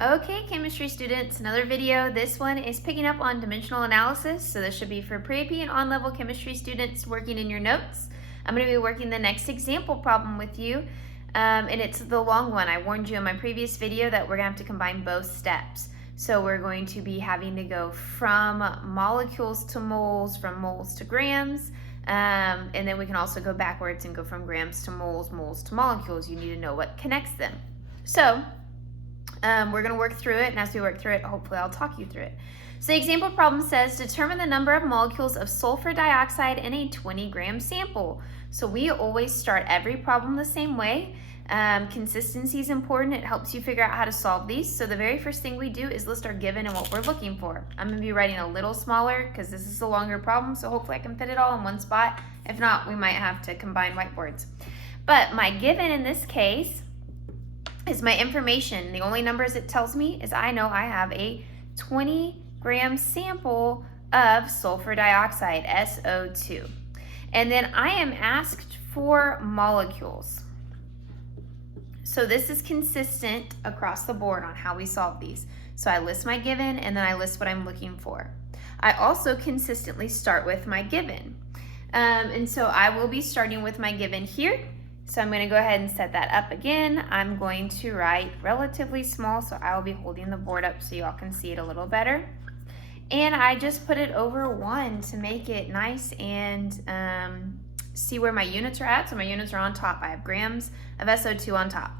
Okay, chemistry students, another video. This one is picking up on dimensional analysis, so this should be for pre-AP and on-level chemistry students working in your notes. I'm going to be working the next example problem with you, and it's the long one. I warned you in my previous video that we're going to have to combine both steps. So we're going to be having to go from molecules to moles, from moles to grams, and then we can also go backwards and go from grams to moles, moles to molecules. You need to know what connects them. So we're going to work through it, and as we work through it, hopefully I'll talk you through it. So the example problem says, determine the number of molecules of sulfur dioxide in a 20-gram sample. So we always start every problem the same way. Consistency is important. It helps you figure out how to solve these. So the very first thing we do is list our given and what we're looking for. I'm going to be writing a little smaller because this is a longer problem, so hopefully I can fit it all in one spot. If not, we might have to combine whiteboards. But my given in this case is my information. The only numbers it tells me is I know I have a 20-gram sample of sulfur dioxide, SO2. And then I am asked for molecules. So this is consistent across the board on how we solve these. So I list my given and then I list what I'm looking for. I also consistently start with my given. And so I will be starting with my given here. So I'm going to go ahead and set that up again. I'm going to write relatively small, so I will be holding the board up so y'all can see it a little better. And I just put it over 1 to make it nice and see where my units are at. So my units are on top. I have grams of SO2 on top.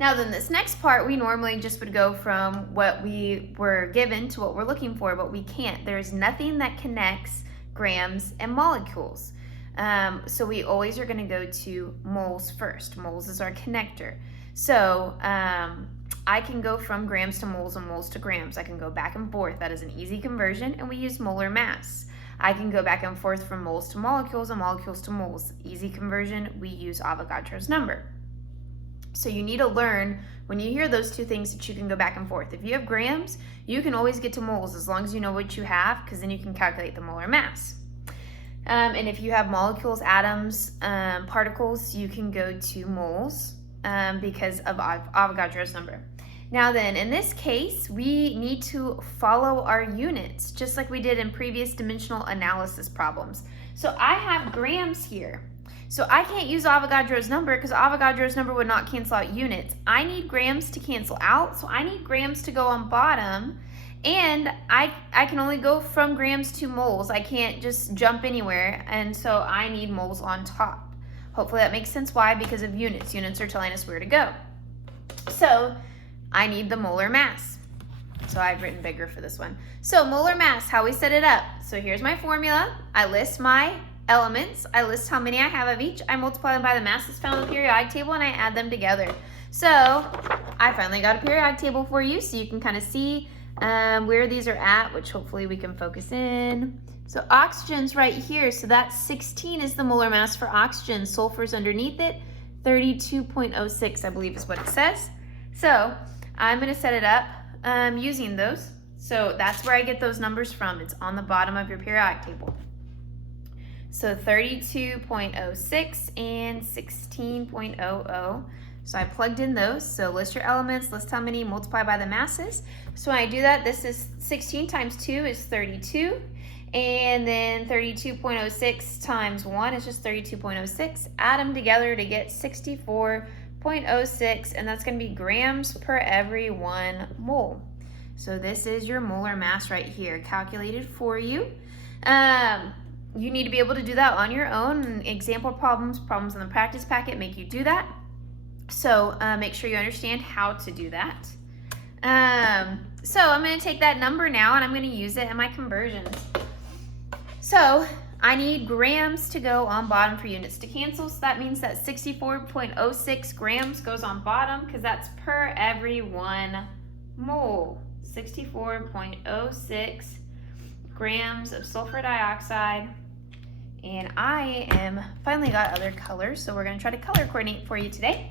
Now then, this next part, we normally just would go from what we were given to what we're looking for, but we can't. There's nothing that connects grams and molecules. So we always are going to go to moles first. Moles is our connector. So I can go from grams to moles and moles to grams. I can go back and forth. That is an easy conversion, and we use molar mass. I can go back and forth from moles to molecules and molecules to moles. Easy conversion, we use Avogadro's number. So you need to learn when you hear those two things that you can go back and forth. If you have grams, you can always get to moles as long as you know what you have, because then you can calculate the molar mass. And if you have molecules, atoms, particles, you can go to moles because of Avogadro's number. Now then, in this case, we need to follow our units, just like we did in previous dimensional analysis problems. So I have grams here. So I can't use Avogadro's number because Avogadro's number would not cancel out units. I need grams to cancel out, so I need grams to go on bottom. And I can only go from grams to moles. I can't just jump anywhere, and so I need moles on top. Hopefully that makes sense. Why? Because of units. Units are telling us where to go. So I need the molar mass. So I've written bigger for this one. So molar mass, how we set it up. So here's my formula. I list my elements. I list how many I have of each. I multiply them by the masses found in the periodic table, and I add them together. So I finally got a periodic table for you so you can kind of see where these are at, which hopefully we can focus in. So oxygen's right here, so that 16 is the molar mass for oxygen. Sulfur's underneath it, 32.06 I believe is what it says. So I'm going to set it up using those. So that's where I get those numbers from. It's on the bottom of your periodic table. So 32.06 and 16.00. So I plugged in those. So list your elements, list how many, multiply by the masses. So when I do that, this is 16 times 2 is 32. And then 32.06 times 1 is just 32.06. Add them together to get 64.06, and that's going to be grams per every 1 mole. So this is your molar mass right here, calculated for you. You need to be able to do that on your own. Example problems in the practice packet make you do that. So make sure you understand how to do that. So I'm going to take that number now and I'm going to use it in my conversions. So I need grams to go on bottom for units to cancel. So that means that 64.06 grams goes on bottom because that's per every 1 mole. 64.06 grams of sulfur dioxide. And I finally got other colors, so we're going to try to color coordinate for you today.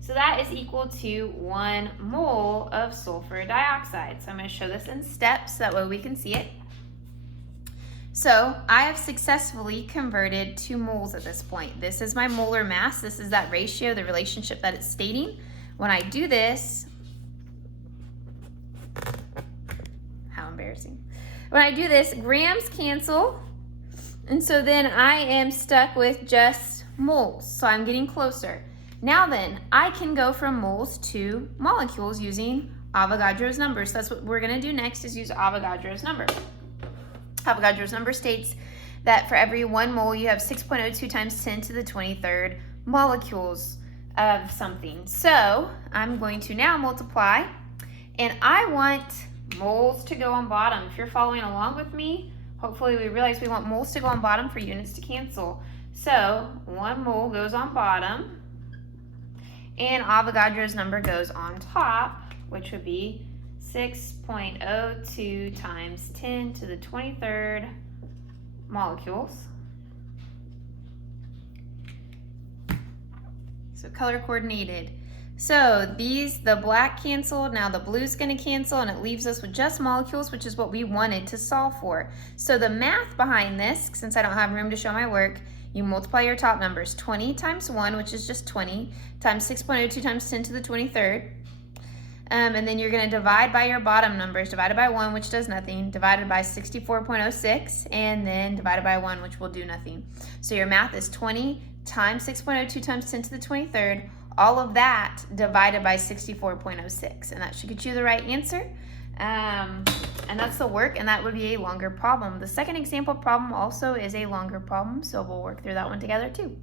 So that is equal to 1 mole of sulfur dioxide. So I'm going to show this in steps so that way we can see it. So I have successfully converted to moles at this point. This is my molar mass. This is that ratio, the relationship that it's stating. When I do this, embarrassing. When I do this, grams cancel, and so then I am stuck with just moles, so I'm getting closer. Now then, I can go from moles to molecules using Avogadro's number. So that's what we're gonna do next, is use Avogadro's number. Avogadro's number states that for every 1 mole, you have 6.02 times 10 to the 23rd molecules of something. So I'm going to now multiply, and I want moles to go on bottom. If you're following along with me, hopefully we realize we want moles to go on bottom for units to cancel. So 1 mole goes on bottom, and Avogadro's number goes on top, which would be 6.02 times 10 to the 23rd molecules. So color coordinated. So the black canceled, now the blue's gonna cancel, and it leaves us with just molecules, which is what we wanted to solve for. So the math behind this, since I don't have room to show my work, you multiply your top numbers. 20 times 1, which is just 20, times 6.02 times 10 to the 23rd. And then you're gonna divide by your bottom numbers, divided by 1, which does nothing, divided by 64.06, and then divided by 1, which will do nothing. So your math is 20 times 6.02 times 10 to the 23rd, all of that divided by 64.06, and that should get you the right answer. And that's the work, and that would be a longer problem. The second example problem also is a longer problem, so we'll work through that one together too.